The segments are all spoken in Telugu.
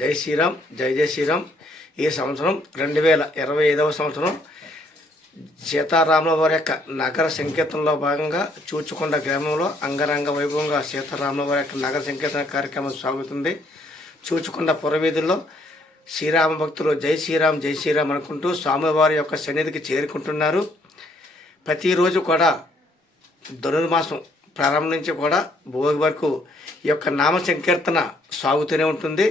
జై శ్రీరామ్ జై జై శ్రీరామ్. ఈ సంవత్సరం రెండు వేల ఇరవై ఐదవ సంవత్సరం సీతారాముల వారి యొక్క నగర సంకీర్తనలో భాగంగా చూచుకొండ గ్రామంలో అంగరంగ వైభవంగా సీతారాముల వారి యొక్క నగర సంకీర్తన కార్యక్రమం సాగుతుంది. చూచుకొండ పురవీధుల్లో శ్రీరామ భక్తులు జై శ్రీరామ్ జై శ్రీరామ్ అనుకుంటూ స్వామివారి యొక్క సన్నిధికి చేరుకుంటున్నారు. ప్రతిరోజు కూడా ధనుర్మాసం ప్రారంభం నుంచి కూడా భోగి వరకు ఈ యొక్క నామ సంకీర్తన సాగుతూనే ఉంటుంది.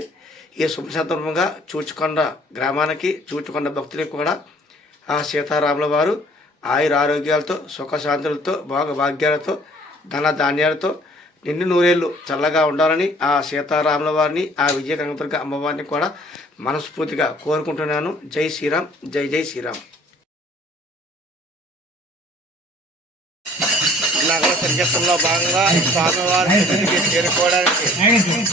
ఈ శుభ సందర్భంగా చూచుకొండ గ్రామానికి చూచుకొండ భక్తులకు కూడా ఆ సీతారాముల వారు ఆయుర ఆరోగ్యాలతో సుఖశాంతులతో భోగ భాగ్యాలతో ధన ధాన్యాలతో నిన్ను నూరేళ్ళు చల్లగా ఉండాలని ఆ సీతారాముల వారిని ఆ విజయకంతుర్గ అమ్మవారిని కూడా మనస్ఫూర్తిగా కోరుకుంటున్నాను. జై శ్రీరామ్ జై జై శ్రీరామ్. నగర సంకీర్తనలో భాగంగా స్వామివారి సన్నిధికి చేరుకోవడానికి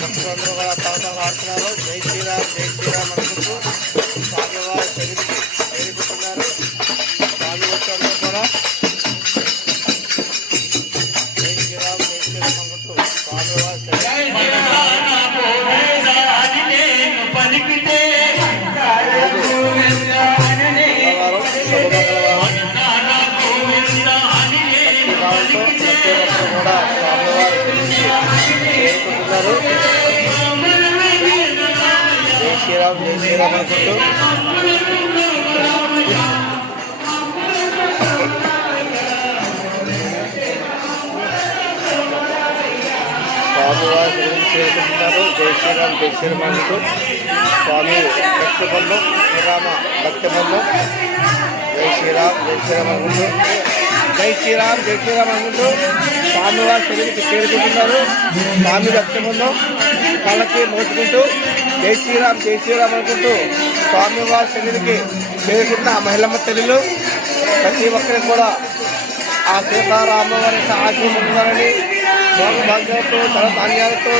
భక్తులందరూ కూడా తలతల ఆడుతున్నారు జై శ్రీరామ్ జై శ్రీరామ్ అనుకుంటూ స్వామివారి సన్నిధికి చేరుకుంటున్నారు స్వామి భక్తులందరూ కూడా జై శ్రీరామ్ జై శ్రీరామ్ అనుకుంటూ స్వామివారి పలికితే আপনারও সেরাম সেরাম శ్రీరామ్ జై శ్రీరామ్ అంటూ స్వామి భక్తి పనులు శ్రీరామ భక్తి పనులు జై శ్రీరామ్ జై శ్రీరామ్ అనుకుంటూ జై శ్రీరామ్ జై శ్రీరామ్ అనుకుంటూ స్వామివారి సన్నిధికి చేరుకుంటున్నారు స్వామి భక్తి కళ్ళకి మోసుకుంటూ జై శ్రీరామ్ జై శ్రీరామ్ అనుకుంటూ స్వామివారి సన్నిధికి చేరుకుంటున్న ఆ మహిళమ్మ తల్లిలు ప్రతి ఒక్కరికి కూడా ఆ సీతారామవారి యొక్క ఆశీర్వాదం ఉండాలని భోగ భాగ్యాలతో ధాన్యాలతో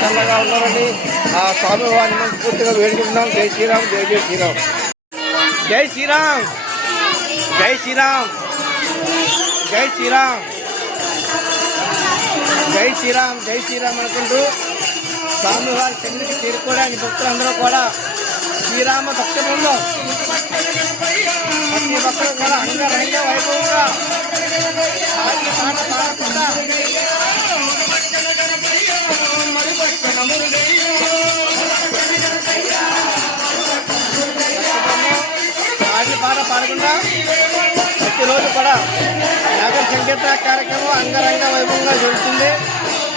చల్లగా ఉన్నారని ఆ స్వామివారిని మనస్ఫూర్తిగా వేడుకుంటున్నాం. జై శ్రీరామ్ జై జై శ్రీరామ్. జై శ్రీరామ్. జై శ్రీరామ్. జై శ్రీరామ్. జై శ్రీరామ్ జై శ్రీరామ్ అనుకుంటూ స్వామివారి చెందుకు చేరుకోవడానికి భక్తులందరూ కూడా శ్రీరామ భక్త బృందం. ప్రతి భక్తులు కూడా అంగరంగ వైభవంగా పాట పాడకుండా ఆడి కూడా నగర సంగీత కార్యక్రమం అంగరంగ వైభవంగా జరుగుతుంది.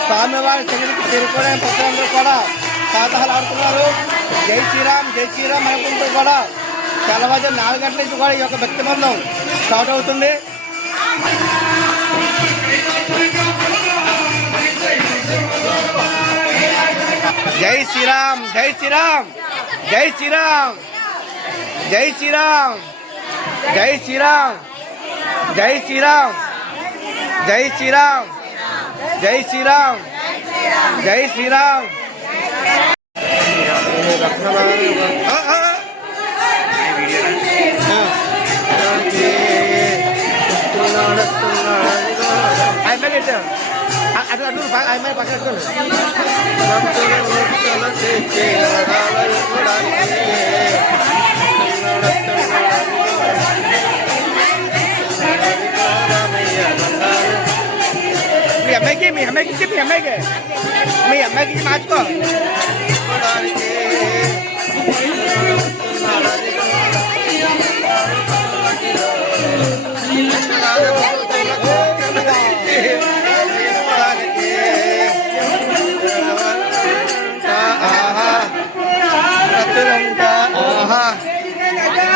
స్వామివారి సన్నిధికి చేరుకోవడం భక్తులందరూ కూడా పాతహాలు ఆడుతున్నారు. జై శ్రీరామ్ జై శ్రీరామ్ అనుకుంటూ కూడా తెల్లవారు నాలుగు గంటల నుంచి కూడా ఈ యొక్క భక్తి బంధం స్టార్ట్ అవుతుంది. జై శ్రీరామ్ జై శ్రీరామ్ జై శ్రీరామ్ జై శ్రీరామ్ జై శ్రీరామ్. జై శ్రీరామ్. జై శ్రీరామ్. జై శ్రీరామ్. జై శ్రీరామ్. ఆ, అటు అటు ఆయన పక్కన పెట్టుకోండి. మీ అమ్మాయికి మీ అమ్మాయికి ఇచ్చి మీ అమ్మాయికి మీ అమ్మాయికి మార్చుకో